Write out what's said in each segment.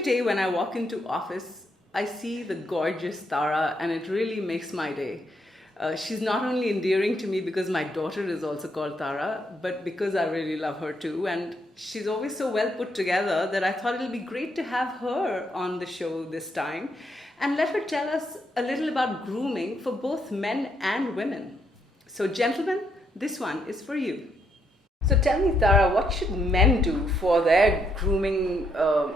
Every day when I walk into office, I see the gorgeous Tara, and it really makes my day. She's not only endearing to me because my daughter is also called Tara, but because I really love her too. And she's always so well put together that I thought it'll be great to have her on the show this time and let her tell us a little about grooming for both men and women. So, gentlemen, this one is for you. So tell me, Tara, what should men do for their grooming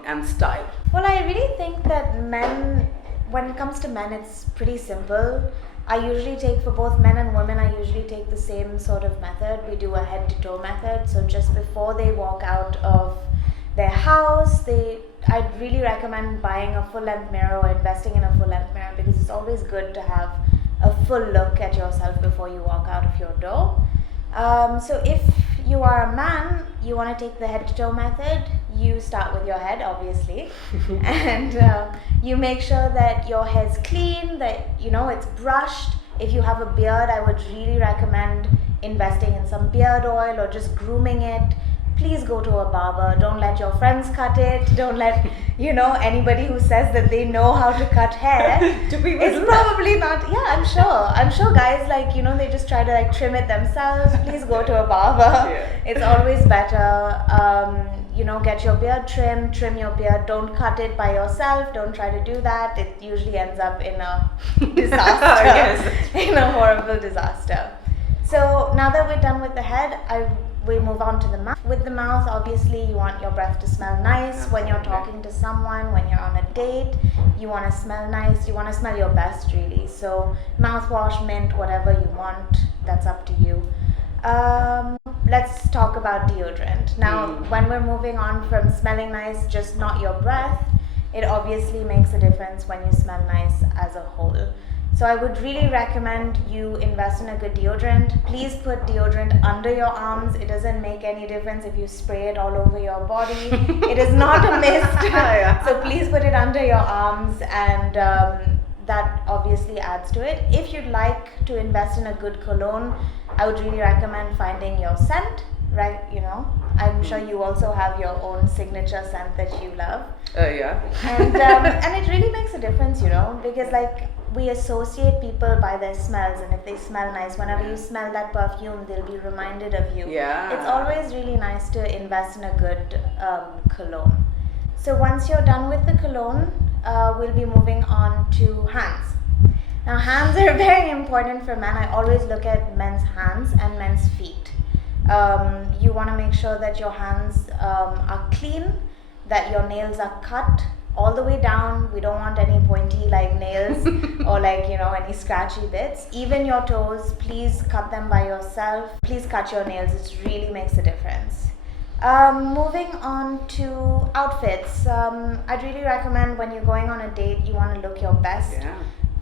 and style? Well, I really think that men, when it comes to men, it's pretty simple. I usually take, for both men and women, I usually take the same sort of method. We do a head to toe method. So just before they walk out of their house, I'd really recommend buying a full length mirror or investing in a full length mirror, because it's always good to have a full look at yourself before you walk out of your door. So if you are a man, you want to take the head to toe method. You start with your head, obviously, and you make sure that your hair's clean, that it's brushed. If you have a beard, I would really recommend investing in some beard oil or just grooming it. Please go to a barber. Don't let your friends cut it. Don't let anybody who says that they know how to cut hair. It's probably not. Yeah, I'm sure guys they just try to trim it themselves. Please go to a barber. Yeah. It's always better. Get your beard trim your beard. Don't cut it by yourself. Don't try to do that. It usually ends up in a disaster. Yes. In a horrible disaster. So now that we're done with the head, we move on to the mouth. With the mouth, obviously, you want your breath to smell nice. When you're talking to someone, when you're on a date, you want to smell nice. You want to smell your best, really. So mouthwash, mint, whatever you want, that's up to you. Let's talk about deodorant. Now, when we're moving on from smelling nice, just not your breath, it obviously makes a difference when you smell nice as a whole. So I would really recommend you invest in a good deodorant. Please put deodorant under your arms. It doesn't make any difference if you spray it all over your body. It is not a mist. So please put it under your arms, and that obviously adds to it. If you'd like to invest in a good cologne, I would really recommend finding your scent, right? I'm sure you also have your own signature scent that you love. Yeah. And it really makes a difference, because we associate people by their smells, and if they smell nice, whenever you smell that perfume, they'll be reminded of you. Yeah. It's always really nice to invest in a good cologne. So once you're done with the cologne, we'll be moving on to hands. Now, hands are very important for men. I always look at men's hands and men's feet. You want to make sure that your hands are clean, that your nails are cut all the way down. We don't want any pointy nails or any scratchy bits. Even your toes, please cut them by yourself. Please cut your nails. It really makes a difference. Moving on to outfits. I'd really recommend when you're going on a date, you want to look your best. Yeah.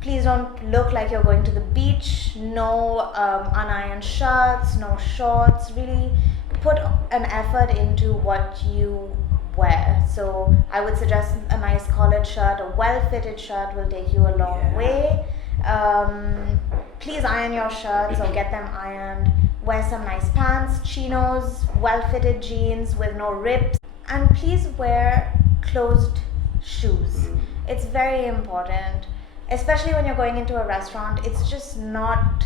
Please don't look like you're going to the beach. No unironed shirts, no shorts. Really put an effort into what you wear. So I would suggest a nice collared shirt. A well-fitted shirt will take you a long way. Please iron your shirts or get them ironed. Wear some nice pants, chinos, well-fitted jeans with no rips. And please wear closed shoes. It's very important. Especially when you're going into a restaurant, it's just not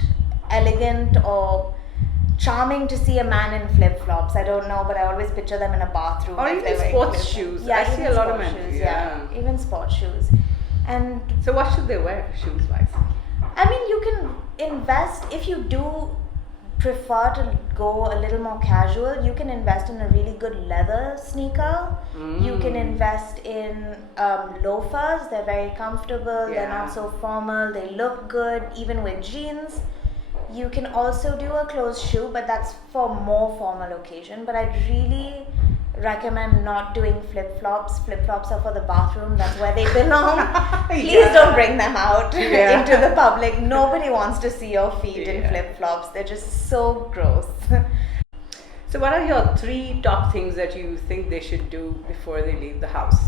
elegant or charming to see a man in flip-flops. I don't know, but I always picture them in a bathroom. Or even sports shoes. Yeah, I see a lot of men. Shoes, even sports shoes. And so what should they wear, shoes-wise? I mean, you can invest, if you do prefer to go a little more casual, you can invest in a really good leather sneaker. You can invest in loafers. They're very comfortable. They're not so formal. They look good even with jeans. You can also do a closed shoe, but that's for more formal occasion. But I'd really recommend not doing flip-flops. Flip-flops are for the bathroom. That's where they belong. Please don't bring them out into the public. Nobody wants to see your feet in flip-flops. They're just so gross. So what are your 3 top things that you think they should do before they leave the house?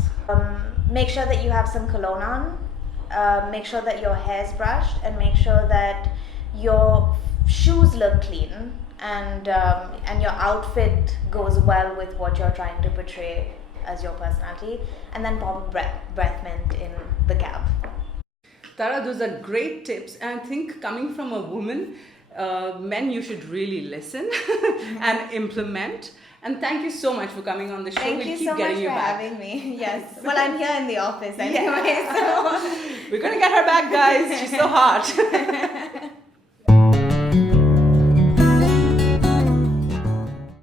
Make sure that you have some cologne on. Make sure that your hair's brushed, and make sure that your shoes look clean, and your outfit goes well with what you're trying to portray as your personality, and then pop a breath mint in the cab. Tara, those are great tips. And I think coming from a woman, men, you should really listen and implement. And thank you so much for coming on the show. Thank we'll you keep so much getting for you back. having me. Yes. Well, I'm here in the office anyway, so We're going to get her back, guys. She's so hot.